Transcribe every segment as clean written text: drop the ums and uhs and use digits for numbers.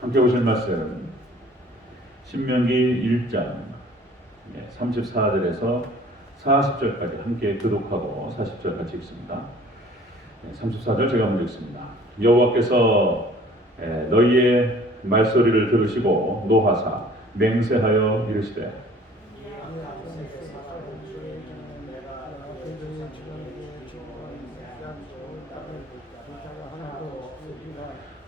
함께 보실 말씀 신명기 1장 34절에서 40절까지 함께 교독하고 40절 같이 읽습니다. 34절 제가 먼저 읽습니다. 여호와께서 너희의 말소리를 들으시고 노하사 맹세하여 이르시되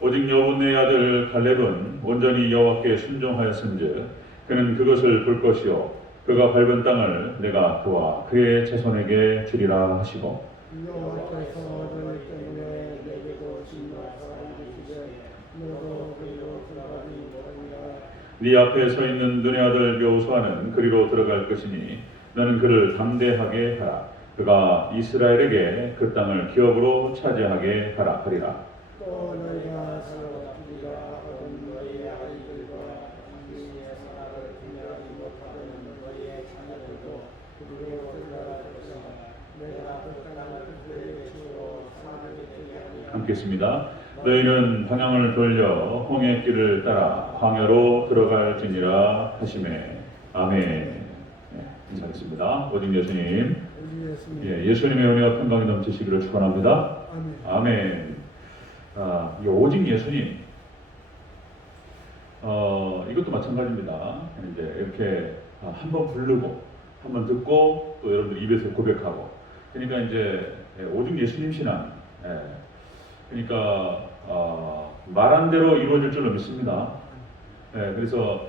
오직 여분의 아들 갈렙은 온전히 여호와께 순종하였은즉 그는 그것을 볼 것이요 그가 밟은 땅을 내가 그와 그의 자손에게 주리라 하시고 여호와께서 너희 때문에 내게도 진노하사 이르시되 너도 그리로 들어가지 못하리라. 네 앞에 서 있는 눈의 아들 여호수아는 그리로 들어갈 것이니 너는 그를 담대하게 하라. 그가 이스라엘에게 그 땅을 기업으로 차지하게 하라 하리라. 또 너희가 살아주리라 하던 너희 아이들과 이에 살아를 분별하지 못하던 너희의 자녀들도 그리로 들어갈 것이라. 내가 그 땅을 그들에게 주어 사람에게 되게 하리라. 함께 했습니다. 너희는 방향을 돌려 홍해 길을 따라 광야로 들어갈지니라 하시매. 아멘. 인사하겠습니다. 오직 예수님, 예수님의 은혜와 평강이 넘치시기를 축원합니다. 아멘. 이 오직 예수님, 이것도 마찬가지입니다. 이제 이렇게 한번 부르고, 한번 듣고, 또 여러분들 입에서 고백하고, 그러니까 이제 오직 예수님 신앙, 그러니까 말한 대로 이루어질 줄로 믿습니다. 그래서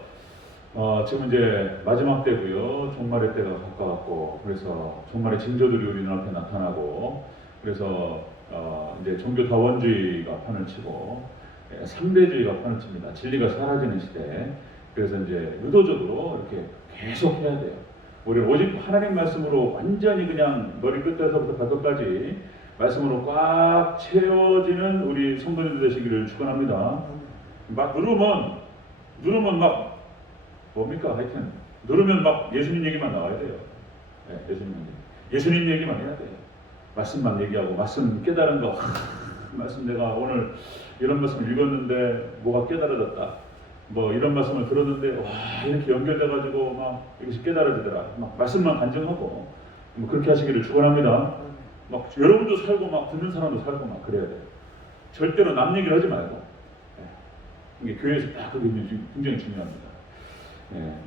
지금 이제 마지막 때고요, 종말의 때가 가까웠고, 그래서 종말의 징조들이 우리 눈앞에 나타나고, 그래서 이제 종교다원주의가 판을 치고 상대주의가 판을 칩니다. 진리가 사라지는 시대. 그래서 이제 의도적으로 이렇게 계속 해야 돼요. 우리 오직 하나님 말씀으로 완전히 그냥 머리 끝에서부터 발끝까지 말씀으로 꽉 채워지는 우리 성도님들 되시기를 축원합니다. 막 누르면 막 뭡니까? 하여튼 누르면 막 예수님 얘기만 나와야 돼요. 예수님 얘기만 해야 돼요. 말씀만 얘기하고 말씀 깨달은 거 말씀 내가 오늘 이런 말씀 읽었는데 뭐가 깨달아졌다. 뭐 이런 말씀을 들었는데 와 이렇게 연결돼가지고 막 이것이 깨달아지더라. 막 말씀만 간증하고 뭐 그렇게 하시기를 축원합니다. 막 여러분도 살고 막 듣는 사람도 살고 막 그래야 돼요. 절대로 남 얘기를 하지 말고. 이게 교회에서 딱 그게 굉장히 중요합니다.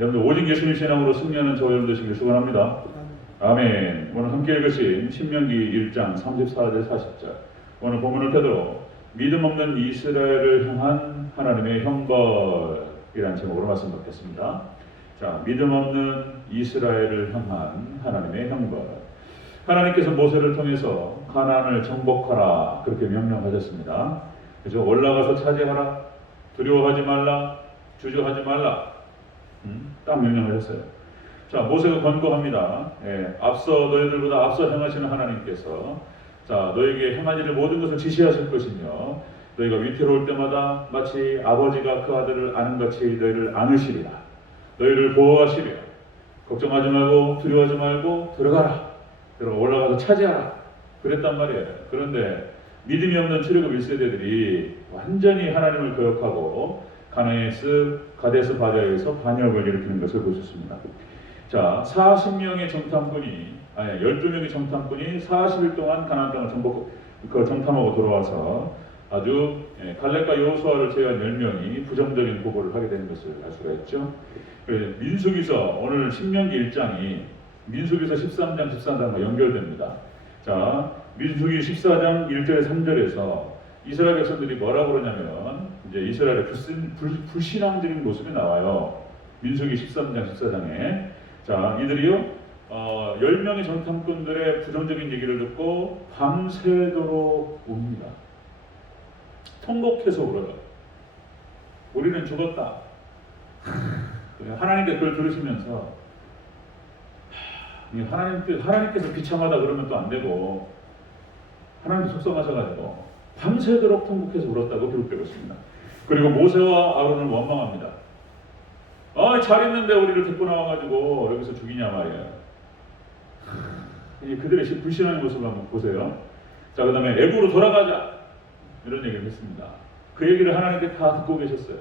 여러분들 오직 예수님 신앙으로 승리하는 저 여러분 되시기를 축원합니다. 아멘. 오늘 함께 읽으신 신명기 1장 34절 40절 오늘 본문을 토대로 믿음 없는 이스라엘을 향한 하나님의 형벌이라는 제목으로 말씀 받겠습니다. 자, 믿음 없는 이스라엘을 향한 하나님의 형벌. 하나님께서 모세를 통해서 가나안을 정복하라 그렇게 명령하셨습니다. 그래서 올라가서 차지하라, 두려워하지 말라, 주저하지 말라, 딱 명령하셨어요. 자, 모세가 권고합니다. 앞서 너희들보다 앞서 행하시는 하나님께서 자, 너에게 행한 일을 모든 것을 지시하실 것이며 너희가 위태로울 때마다 마치 아버지가 그 아들을 아는 같이 너희를 안으시리라. 너희를 보호하시려. 걱정하지 말고 두려워하지 말고 들어가라. 올라가서 차지하라. 그랬단 말이에요. 그런데 믿음이 없는 출애굽 1세대들이 완전히 하나님을 거역하고 가데스 바네아에서 반역을 일으키는 것을 보셨습니다. 자, 40명의 정탐꾼이 12명의 정탐꾼이 40일 동안 가나안 땅을 정탐하고 돌아와서 아주 갈렙과 여호수아를 제외한 10명이 부정적인 보고를 하게 되는 것을 알 수가 있죠. 민수기서 오늘 신명기 1장이 민수기서 13장 14장과 연결됩니다. 자, 민수기 14장 1절에 3절에서 이스라엘 백성들이 뭐라고 그러냐면 이제 이스라엘의 불신앙적인 모습이 나와요. 민수기 13장 14장에 자, 이들이요 10명의 정탐꾼들의 부정적인 얘기를 듣고 밤새도록 웁니다. 통곡해서 울어요. 우리는 죽었다. 하나님께 그걸 들으시면서 하나님께서 비참하다 그러면 또 안 되고 하나님 속상하셔가지고 밤새도록 통곡해서 울었다고 기록되고 있습니다. 그리고 모세와 아론을 원망합니다. 잘 있는데 우리를 데리고 나와가지고 여기서 죽이냐 말이야. 그들의 불신앙의 모습을 한번 보세요. 자, 그 다음에 애굽으로 돌아가자 이런 얘기를 했습니다. 그 얘기를 하나님께 다 듣고 계셨어요.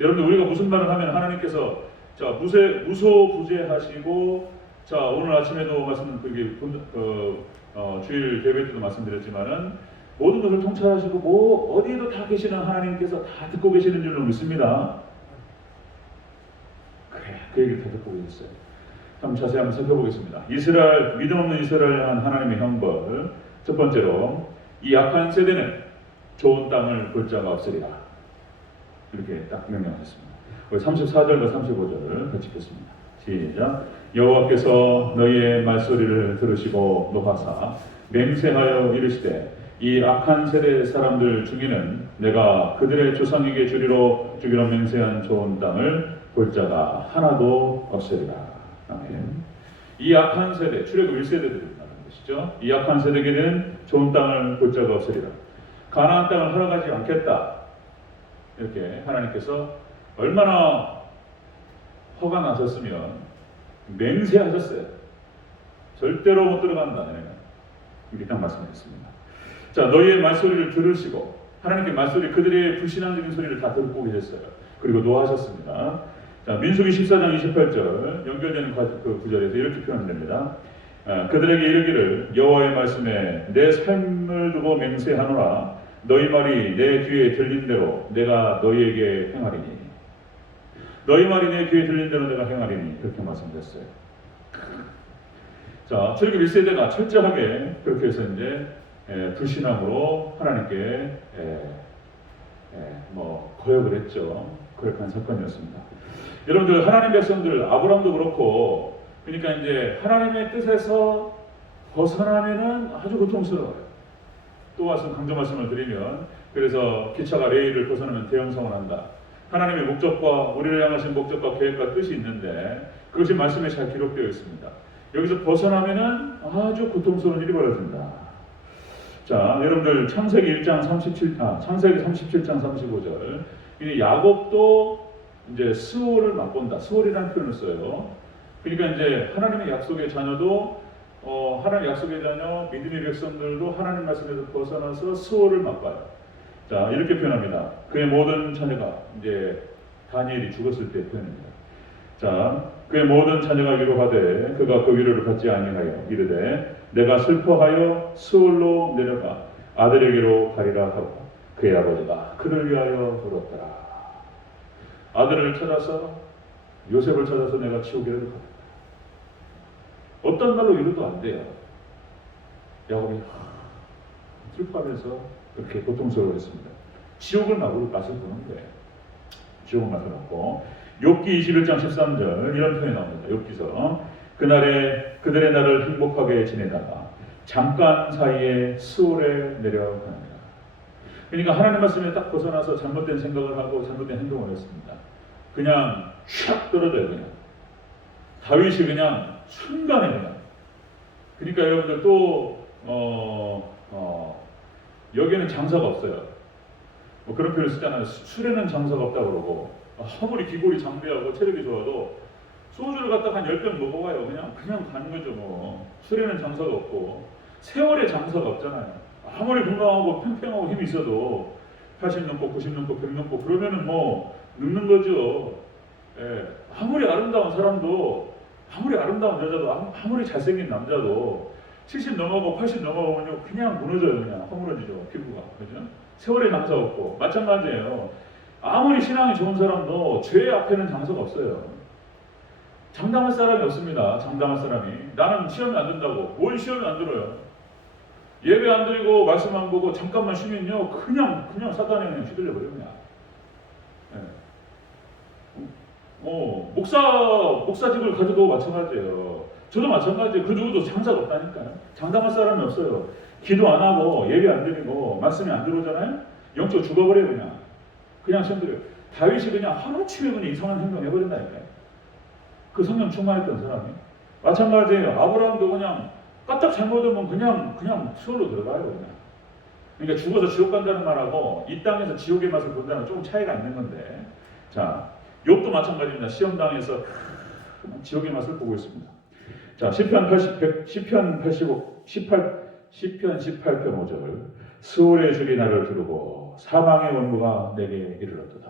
여러분들 우리가 무슨 말을 하면 하나님께서 자 무소부재하시고 자 오늘 아침에도 말씀 주일 예배 때도 말씀드렸지만은 모든 것을 통찰하시고 뭐 어디에도 다 계시는 하나님께서 다 듣고 계시는 줄로 믿습니다. 그래 그 얘기를 다 듣고 계셨어요. 참 자세히 한번 살펴보겠습니다. 믿음 없는 이스라엘 향한 하나님의 형벌. 첫 번째로 이 악한 세대는 좋은 땅을 볼 자가 없으리라. 이렇게 딱 명령하셨습니다. 34절과 35절을 같이 읽겠습니다. 시작. 여호와께서 너희의 말소리를 들으시고 노하사 맹세하여 이르시되 이 악한 세대 사람들 중에는 내가 그들의 조상에게 주기로 맹세한 좋은 땅을 볼 자가 하나도 없으리라. 아멘. 이 악한 세대, 출애굽 1세대들을 말하는 것이죠. 이 악한 세대에게는 좋은 땅을 볼 자가 없으리라. 가나안 땅을 허락하지 않겠다. 이렇게 하나님께서 얼마나 화가 나셨으면 맹세하셨어요. 절대로 못 들어간다. 이렇게 딱 말씀하셨습니다. 자, 너희의 말소리를 들으시고 하나님께 말소리 그들의 불신앙적인 소리를 다 듣고 계셨어요. 그리고 노하셨습니다. 자, 민수기 14장 28절 연결되는 그 구절에서 이렇게 표현됩니다. 그들에게 이르기를 여호와의 말씀에 내 삶을 두고 맹세하노라. 너희 말이 내 귀에 들린 대로 내가 너희에게 행하리니. 너희 말이 내 귀에 들린 대로 내가 행하리니. 그렇게 말씀드렸어요. 자, 출애굽 1세대가 철저하게 그렇게 해서 이제 불신앙으로 하나님께 거역을 했죠. 그렇게 한 사건이었습니다. 여러분들 하나님 백성들 아브라함도 그렇고 그러니까 이제 하나님의 뜻에서 벗어나면은 아주 고통스러워요. 또 와서 강조 말씀을 드리면 그래서 기차가 레일을 벗어나면 대형성을 한다. 하나님의 목적과 우리를 향하신 목적과 계획과 뜻이 있는데 그것이 말씀에 잘 기록되어 있습니다. 여기서 벗어나면은 아주 고통스러운 일이 벌어진다. 자, 여러분들 창세기 37장 35절. 이 야곱도 이제 스올을 맛본다. 스올이라는 표현을 써요. 그러니까 이제 하나님의 약속의 자녀도 하나님 약속의 자녀 믿음의 백성들도 하나님 말씀에서 벗어나서 스올을 맛봐요. 자, 이렇게 표현합니다. 그의 모든 자녀가 이제 다니엘이 죽었을 때 표현입니다. 자, 그의 모든 자녀가 위로하되 그가 그 위로를 받지 아니하여 이르되 내가 슬퍼하여 스올로 내려가 아들에게로 가리라 하고 그의 아버지가 그를 위하여 울었더라. 아들을 찾아서 요셉을 찾아서 내가 지옥에를 가겠다. 어떤 말로 이루도 안 돼요. 야곱이 슬퍼하면서 그렇게 고통스러워했습니다. 지옥을 맛을 보는 거예요. 지옥을 맛을 먹고 욥기 21장 13절 이런 표현이 나옵니다. 욥기서 그들의 날을 행복하게 지내다가 잠깐 사이에 스올에 내려가느니라. 그러니까 하나님 말씀에 딱 벗어나서 잘못된 생각을 하고 잘못된 행동을 했습니다. 그냥 촥 떨어져요. 그냥 다윗이 그냥 순간에 그냥. 그러니까 여러분들 또 여기에는 장사가 없어요. 뭐 그런 표현을 쓰잖아요. 술에는 장사가 없다 그러고 아무리 기골이 장대하고 체력이 좋아도 소주를 갖다가 한 10병 먹어봐요. 그냥 가는 거죠. 뭐 술에는 장사가 없고 세월에 장사가 없잖아요. 아무리 건강하고 팽팽하고 힘이 있어도 80 넘고 90 넘고 100 넘고 그러면은 뭐 늙는 거죠. 예. 아무리 아름다운 사람도 아무리 아름다운 여자도 아무리 잘생긴 남자도 70 넘어가고 80 넘어가면 그냥 무너져요. 그냥 허물어지죠. 피부가. 그죠? 세월에 장사 없고 마찬가지예요. 아무리 신앙이 좋은 사람도 죄 앞에는 장사가 없어요. 장담할 사람이 없습니다. 장담할 사람이. 나는 시험이 안 된다고. 뭘 시험이 안 들어요. 예배 안 드리고 말씀 안 보고 잠깐만 쉬면요. 그냥 사단에 그냥 휘둘려 버려요. 그냥. 네. 목사직을 가져도 마찬가지예요. 저도 마찬가지예요. 그 누구도 장사가 없다니까요. 장담할 사람이 없어요. 기도 안 하고 예배 안 드리고 말씀이 안 들어오잖아요. 영적 죽어버려요. 그냥 시험 들어요. 다윗이 그냥 하루치에 그냥 이상한 행동 해버린다니까요. 그 성령 충만했던 사람이. 마찬가지예요. 아브라함도 그냥 까딱 잘못하면 그냥 수월로 들어가요. 그러니까 죽어서 지옥 간다는 말하고 이 땅에서 지옥의 맛을 본다는 조금 차이가 있는 건데. 자, 욥도 마찬가지입니다. 시험당에서 지옥의 맛을 보고 있습니다. 자, 시편 18편 5절. 스올의 줄이 나를 두르고 사망의 원고가 내게 이르렀도다.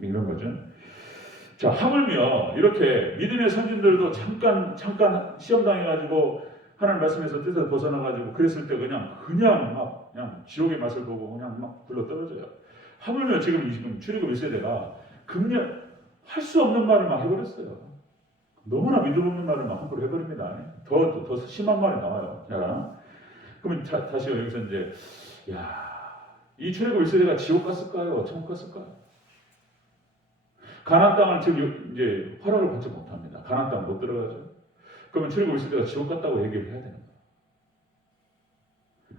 이런 거죠. 자, 하물며 이렇게 믿음의 선진들도 잠깐 시험 당해가지고 하나님 말씀에서 뜻에서 벗어나가지고 그랬을 때 그냥 지옥의 맛을 보고 그냥 막 굴러 떨어져요. 하물며 지금 출애굽 1세대가 금년 할 수 없는 말을 막 해버렸어요. 너무나 믿음 없는 말을 막 함부로 해버립니다. 더 심한 말이 나와요. 자, 그러면 다시 여기서 이제 이 출애굽 1세대가 지옥 갔을까요? 천국 갔을까요? 가나안 땅을 지금 이제 허락을 받지 못합니다. 가나안 땅 못 들어가죠. 그러면 출애굽 1세대가 지옥 갔다고 얘기를 해야 되는 거예요.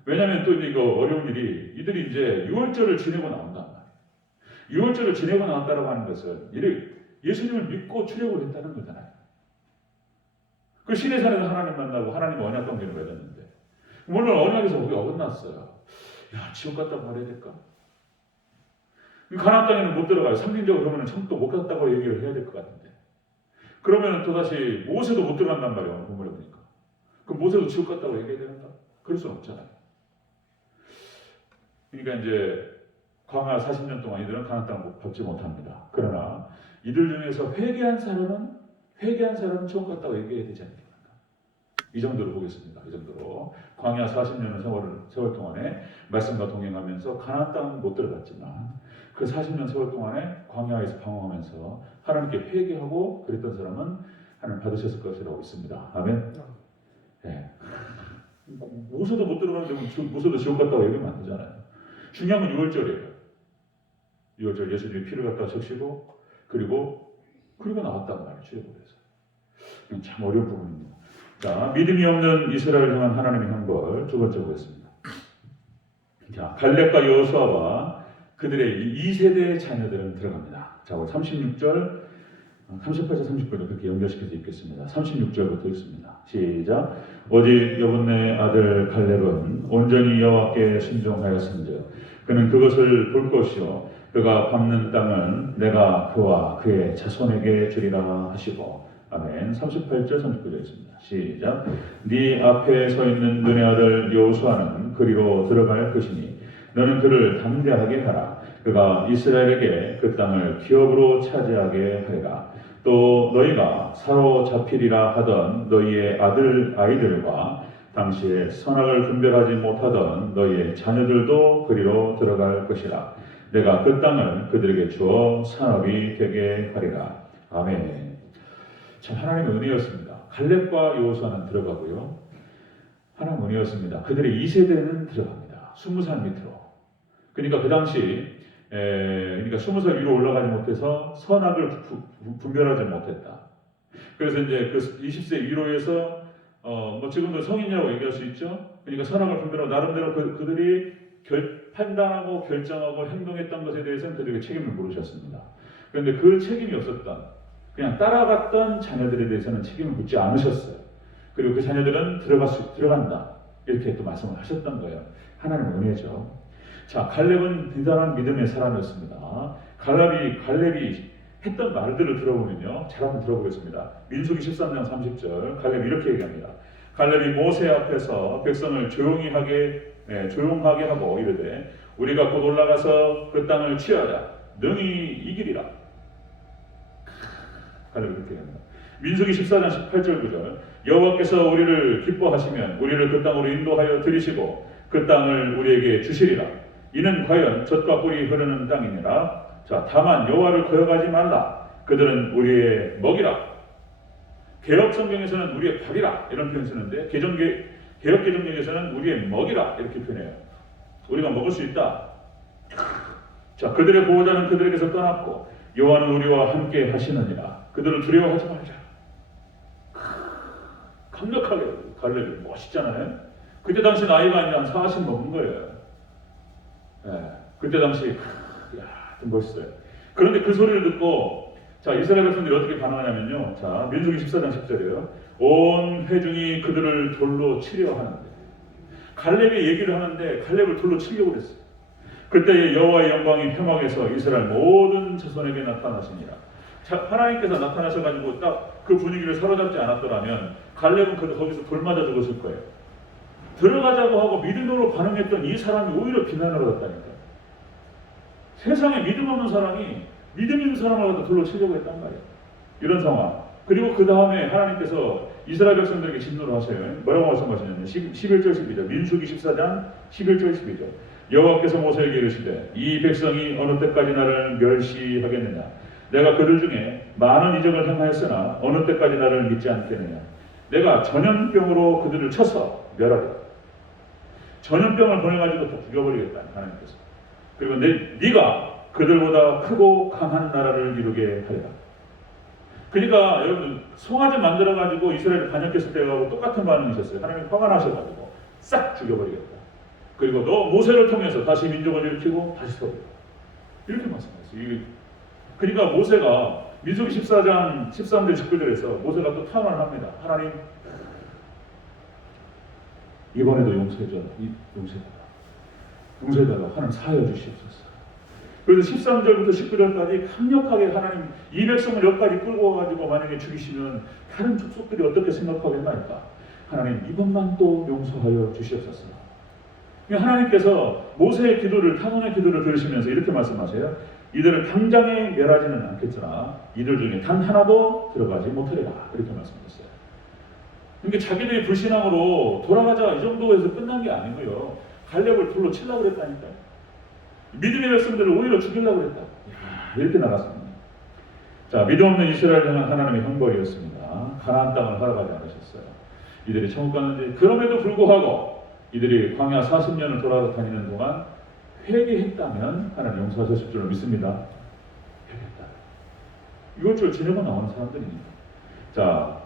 왜냐하면 또 이거 어려운 일이 이들이 이제 유월절을 지내고 나온단 말이에요. 유월절을 지내고 나왔다라고 하는 것은 예수님을 믿고 출애굽을 했다는 거잖아요. 그 시내산에서 하나님 만나고 하나님과 언약 관계를 맺었는데 물론 언약에서 우리가 어긋났어요. 지옥 갔다고 말해야 될까? 가나안 땅에는 못 들어가요. 상징적으로 그러면 천국도 못 갔다고 얘기를 해야 될 것 같은데. 그러면 또다시 모세도 못 들어간단 말이에요. 오늘 본문에 보니까. 그럼 모세도 지옥 갔다고 얘기해야 되는가? 그럴 수는 없잖아요. 그러니까 이제 광야 40년 동안 이들은 가나안 땅을 밟지 못합니다. 그러나 이들 중에서 회개한 사람은 지옥 갔다고 얘기해야 되지 않겠는가? 이 정도로 보겠습니다. 이 정도로 광야 40년의 세월 동안에 말씀과 동행하면서 가나안 땅은 못 들어갔지만 그 40년 세월 동안에 광야에서 방황하면서 하나님께 회개하고 그랬던 사람은 하나님 받으셨을 것이라고 믿습니다. 아멘. 네. 모세도 못 들어가는데 모세도 지옥 갔다고 얘기하면 안 되잖아요. 중요한 건 6월절이에요. 6월절 예수님이 피를 갖다 적시고 그리고 나왔단 말이에요. 출애굽에서. 참 어려운 부분입니다. 자, 믿음이 없는 이스라엘을 향한 하나님의 형벌 두 번째 보겠습니다. 자, 갈렙과 여호수아와 그들의 2세대의 자녀들은 들어갑니다. 자, 38절 39절 그렇게 연결시켜서 읽겠습니다. 36절부터 읽습니다. 시작. 오직 여분네 아들 갈렙은 온전히 여호와께 순종하였은즉 그는 그것을 볼 것이요 그가 밟는 땅은 내가 그와 그의 자손에게 주리라 하시고 아멘. 38절 39절 있습니다. 시작. 네 앞에 서 있는 너네 아들 여호수아는 그리로 들어갈 것이니 너는 그를 담대하게 하라. 그가 이스라엘에게 그 땅을 기업으로 차지하게 하리라. 또 너희가 사로잡히리라 하던 너희의 아이들과 당시에 선악을 분별하지 못하던 너희의 자녀들도 그리로 들어갈 것이라. 내가 그 땅을 그들에게 주어 산업이 되게 하리라. 아멘. 참 하나님의 은혜였습니다. 갈렙과 여호수아는 들어가고요. 하나님의 은혜였습니다. 그들의 2세대는 들어갑니다. 20살 밑으로. 그러니까 그 당시 그러니까 20살 위로 올라가지 못해서 선악을 분별하지 못했다. 그래서 이제 그 20세 위로에서 뭐 지금도 성인이라고 얘기할 수 있죠. 그러니까 선악을 분별하고 나름대로 그들이 판단하고 결정하고 행동했던 것에 대해서는 그들에게 책임을 물으셨습니다. 그런데 그 책임이 없었던 그냥 따라갔던 자녀들에 대해서는 책임을 묻지 않으셨어요. 그리고 그 자녀들은 들어간다 이렇게 또 말씀을 하셨던 거예요. 하나님의 은혜죠. 자, 갈렙은 대단한 믿음의 사람이었습니다. 갈렙이 했던 말들을 들어보면요. 잘 한번 들어보겠습니다. 민수기 13장 30절 갈렙이 이렇게 얘기합니다. 갈렙이 모세 앞에서 백성을 조용하게 하고 이르되 우리가 곧 올라가서 그 땅을 취하자 능히 이기리라. 갈렙이 그렇게 합니다. 민수기 14장 18절 9절 여호와께서 우리를 기뻐하시면 우리를 그 땅으로 인도하여 들이시고 그 땅을 우리에게 주시리라. 이는 과연 젖과 꿀이 흐르는 땅이니라. 자, 다만 여호와를 거역하지 말라. 그들은 우리의 먹이라. 개혁 성경에서는 우리의 밥이라 이런 표현 쓰는데 개혁 개정역에서는 우리의 먹이라 이렇게 표현해요. 우리가 먹을 수 있다. 자, 그들의 보호자는 그들에게서 떠났고 여호와는 우리와 함께 하시느니라. 그들을 두려워하지 말자. 강력하게 갈렙이 멋있잖아요. 그때 당시 나이가 아니라 한 40 넘은 거예요. 그때 당시 좀 멋있어요. 그런데 그 소리를 듣고 자, 이스라엘 백성들이 어떻게 반응하냐면요. 자, 민수기 14장 10절이에요. 온 회중이 그들을 돌로 치려 하는데 갈렙이 얘기를 하는데 갈렙을 돌로 치려고 그랬어요. 그때 여호와의 영광이 회막에서 이스라엘 모든 자손에게 나타나시니라. 자, 하나님께서 나타나셔가지고 딱 그 분위기를 사로잡지 않았더라면 갈렙은 거기서 돌 맞아 죽었을 거예요. 들어가자고 하고 믿음으로 반응했던 이 사람이 오히려 비난을 받았다니까. 세상에 믿음 없는 사람이 믿음 있는 사람을 갖다 돌로 치려고 했단 말이에요. 이런 상황. 그리고 그 다음에 하나님께서 이스라엘 백성들에게 진노를 하셔요. 뭐라고 말씀하시냐면 11절 12절 민수기 14장 11절 12절 여호와께서 모세에게 이르시되 이 백성이 어느 때까지 나를 멸시하겠느냐 내가 그들 중에 많은 이적을 행하였으나 어느 때까지 나를 믿지 않겠느냐 내가 전염병으로 그들을 쳐서 멸하리라. 전염병을 보내가지고 다 죽여버리겠다 하나님께서. 그리고 네가 그들보다 크고 강한 나라를 이루게 하리라. 그러니까 여러분 송아지 만들어가지고 이스라엘을 반역했을 때하고 똑같은 반응이셨어요. 하나님 화가 나셔가지고 싹 죽여버리겠다. 그리고 너 모세를 통해서 다시 민족을 일으키고 다시 세우리라. 이렇게 말씀하셨어요. 그러니까 모세가 민수기 14장 13절 19절에서 모세가 또 탄원을 합니다. 하나님 이번에도 용서해달라. 하나님 사하여 주시옵소서. 그래서 13절부터 19절까지 강력하게 하나님 이 백성을 여기까지 끌고 와가지고 만약에 죽이시면 다른 족속들이 어떻게 생각하겠나이까. 하나님 이번만 또 용서하여 주시옵소서. 하나님께서 모세의 기도를 탄원의 기도를 들으시면서 이렇게 말씀하세요. 이들을 당장에 멸하지는 않겠으나 이들 중에 단 하나도 들어가지 못하리라. 이렇게 말씀하셨어요. 그러니까 자기들이 불신앙으로 돌아가자 이 정도에서 끝난 게 아니고요. 갈렙을 돌로 치려고 그랬다니까요. 믿음의 백성들을 오히려 죽이려고 그랬다. 이렇게 나갔습니다. 자, 믿음 없는 이스라엘 향한 하나님의 형벌이었습니다. 가나안 땅을 허락하지 않으셨어요. 이들이 천국 가는데 그럼에도 불구하고 이들이 광야 40년을 돌아다니는 동안 회개했다면 하나님 용서하셨을 줄로 믿습니다. 회개했다. 이걸 줄 지내고 나오는 사람들입니다. 자,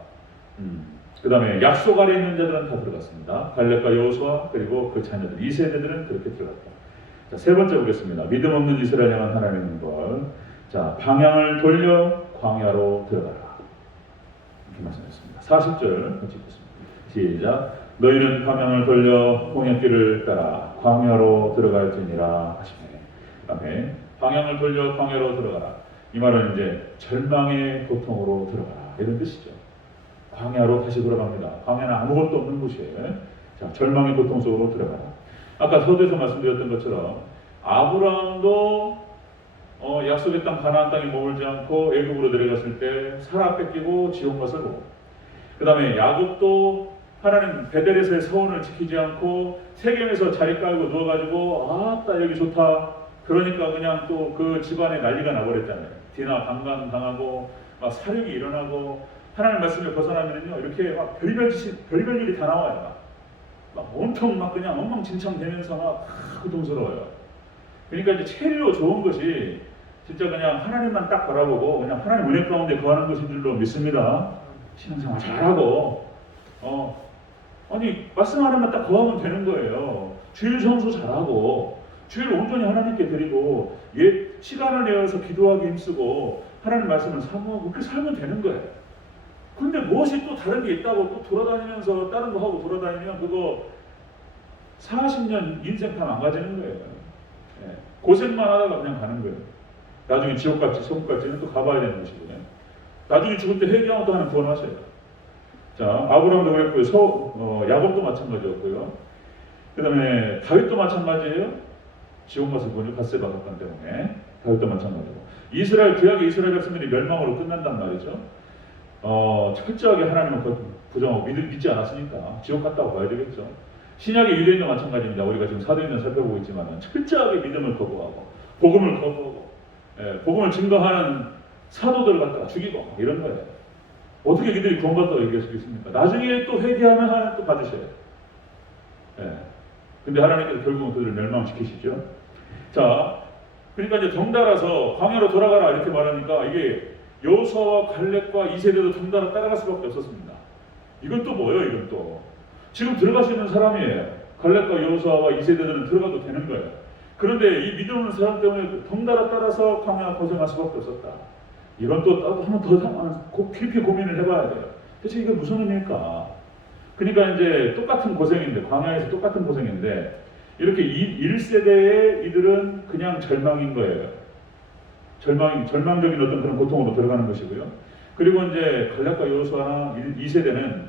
그 다음에 약속 아래 있는 자들은 다 들어갔습니다. 갈렙과 여호수아 그리고 그 자녀들 2세대들은 그렇게 들어갔다. 자, 세 번째 보겠습니다. 믿음 없는 이스라엘 향한 하나님의 형벌. 자, 방향을 돌려 광야로 들어가라. 이렇게 말씀했습니다. 40절 같이 읽겠습니다. 시작. 너희는 방향을 돌려 홍해길을 따라 광야로 들어갈지니라 하시네. 그다음에 방향을 돌려 광야로 들어가라. 이 말은 이제 절망의 고통으로 들어가라 이런 뜻이죠. 광야로 다시 돌아갑니다. 광야는 아무것도 없는 곳이에요. 자, 절망의 고통 속으로 들어가라. 아까 서두에서 말씀드렸던 것처럼 아브라함도 약속의 땅 가나안 땅에 머물지 않고 애굽으로 내려갔을 때 사라 뺏기고 지옥 살고, 그 다음에 야곱도 하나님 베델에서의 서원을 지키지 않고 세겜에서 자리 깔고 누워가지고 아따 여기 좋다 그러니까 그냥 또 그 집안에 난리가 나버렸잖아요. 디나 강간 당하고 막 사륙이 일어나고 하나님 말씀을 벗어나면요 이렇게 막 별의별 일이 다 나와요. 막 온통 막 그냥 엉망진창 되면서 막 고통스러워요. 그러니까 이제 제일로 좋은 것이 진짜 그냥 하나님만 딱 바라보고 그냥 하나님 은혜 가운데 거하는 것인 줄로 믿습니다. 신앙생활 잘하고 아니 말씀 하나만 딱 거하면 되는 거예요. 주일 성수 잘하고 주일 온전히 하나님께 드리고 시간을 내어서 기도하기 힘쓰고 하나님 말씀을 사모하고 그렇게 살면 되는 거예요. 근데 무엇이 또 다른 게 있다고 또 돌아다니면서 다른 거 하고 돌아다니면 그거 40년 인생 다 망가지는 거예요. 고생만 하다가 그냥 가는 거예요. 나중에 지옥 갈지 천국 갈지는 또 가봐야 되는 것이고요. 나중에 죽을 때 회개하면 또 하나님 구원하셔요. 자, 아브라함도 그랬고요. 야곱도 마찬가지였고요. 그 다음에 다윗도 마찬가지예요. 지옥 맛을 보니 갓세바 갔기 때문에 다윗도 마찬가지고. 구약의 이스라엘 백성들이 멸망으로 끝난단 말이죠. 철저하게 하나님을 부정하고 믿지 않았으니까 지옥 갔다고 봐야 되겠죠. 신약의 유대인도 마찬가지입니다. 우리가 지금 사도행전 살펴보고 있지만 철저하게 믿음을 거부하고 복음을 거부하고 복음을 증거하는 사도들을 갖다가 죽이고 이런 거예요. 어떻게 이들이 구원받다고 얘기할 수 있습니까? 나중에 또 회개하면 하나님 또 받으셔요. 근데 하나님께서 결국은 그들을 멸망시키시죠. 자, 그러니까 이제 덩달아서 광야로 돌아가라 이렇게 말하니까 이게 여호수아와 갈렙과 2세대도 덩달아 따라갈 수밖에 없었습니다. 이건 또 뭐예요? 이건 또 지금 들어갈 수 있는 사람이에요. 갈렙과 여호수아와 2세대들은 들어가도 되는 거예요. 그런데 이 믿음 없는 사람 때문에 덩달아 따라서 광야 고생할 수밖에 없었다. 이건 또 한번 더 깊이 고민을 해봐야 돼요. 대체 이게 무슨 의미일까? 그러니까 이제 똑같은 고생인데, 광야에서 똑같은 고생인데, 이렇게 1세대의 이들은 그냥 절망인 거예요. 절망적인 어떤 그런 고통으로 들어가는 것이고요. 그리고 이제 갈렙과 여호수아나 2세대는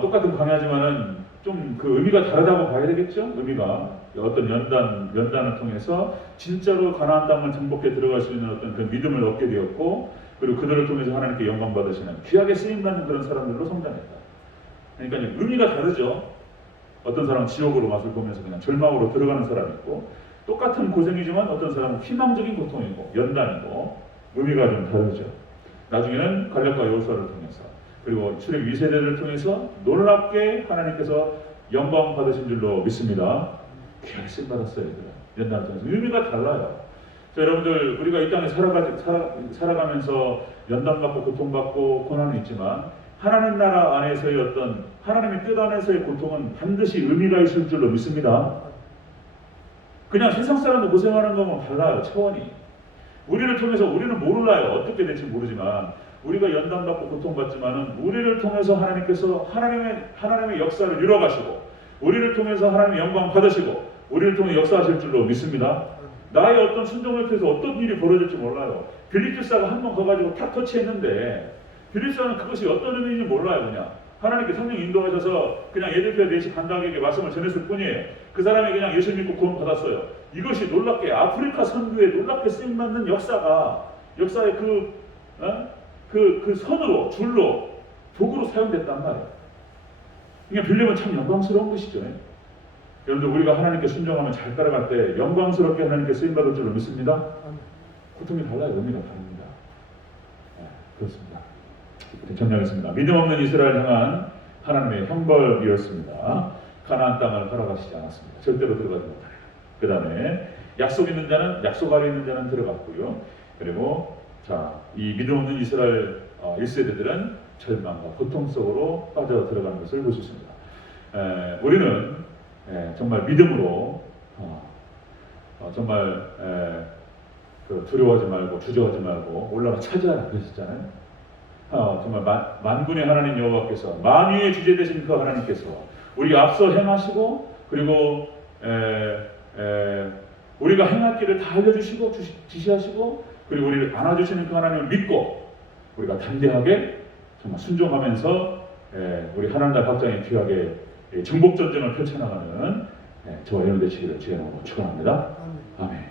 똑같은 광야지만은 좀 그 의미가 다르다고 봐야 되겠죠? 의미가 어떤 연단을 통해서 진짜로 가나안 땅을 정복해 들어갈 수 있는 어떤 그 믿음을 얻게 되었고, 그리고 그들을 통해서 하나님께 영광 받으시는 귀하게 쓰임 받는 그런 사람들로 성장했다. 그러니까 의미가 다르죠. 어떤 사람은 지옥으로 맛을 보면서 그냥 절망으로 들어가는 사람이 있고, 똑같은 고생이지만 어떤 사람은 희망적인 고통이고 연단이고 의미가 좀 다르죠. 나중에는 갈렙과 여호수아를 통해서, 그리고 출애굽 2세대를 통해서 놀랍게 하나님께서 영광 받으신 줄로 믿습니다. 귀하게 쓰임 받았어요. 연단을 통해서 의미가 달라요. 자, 여러분들, 우리가 이 땅에 살아가면서 연단받고 고통받고 고난이 있지만, 하나님 나라 안에서의 어떤 하나님의 뜻 안에서의 고통은 반드시 의미가 있을 줄로 믿습니다. 그냥 세상 사람도 고생하는 거면 달라요. 차원이. 우리를 통해서, 우리는 몰라요. 어떻게 될지 모르지만 우리가 연단받고 고통받지만은 우리를 통해서 하나님께서 하나님의 역사를 이뤄가시고, 우리를 통해서 하나님의 영광 받으시고, 우리를 통해 역사하실 줄로 믿습니다. 나의 어떤 순종을 통해서 어떤 일이 벌어질지 몰라요. 빌립보사가 한 번 가가지고 탁 터치했는데, 빌립보사는 그것이 어떤 의미인지 몰라요. 그냥 하나님께 성령 인도하셔서 그냥 예들교회 넷이 간당에게 말씀을 전했을 뿐이에요. 그 사람이 그냥 예수 믿고 구원 받았어요. 이것이 놀랍게 아프리카 선교에 놀랍게 쓰임받는 역사의 그 선으로, 줄로, 도구로 사용됐단 말이에요. 그러니까 빌립은 참 영광스러운 것이죠. 여러분들, 우리가 하나님께 순종하면 잘 따라갈 때 영광스럽게 하나님께 쓰임받을 줄로 믿습니다. 고통이 달라요. 의미가 다릅니다. 네, 그렇습니다. 정리하겠습니다. 믿음 없는 이스라엘 향한 하나님의 형벌이었습니다. 가나안 땅을 허락하시지 않았습니다. 절대로 들어가지 못하리라. 그 다음에 약속 있는 자는, 약속 아래 있는 자는 들어갔고요. 그리고 이 믿음 없는 이스라엘 1세대들은 절망과 고통 속으로 빠져 들어가는 것을 볼 수 있습니다. 우리는 정말 믿음으로 정말 두려워하지 말고 주저하지 말고 올라가 차지하라 그러셨잖아요. 정말 만군의 하나님 여호와께서, 만유의 주제 되신 그 하나님께서 우리가 앞서 행하시고, 그리고 우리가 행할 길을 다 알려주시고 지시하시고, 그리고 우리를 안아주시는 그 하나님을 믿고 우리가 담대하게 정말 순종하면서 우리 하나님 나라 확장에 귀하게 정복 전쟁을 펼쳐나가는 저와 여러분 되시기를 주의 이름으로 축원합니다. 아멘.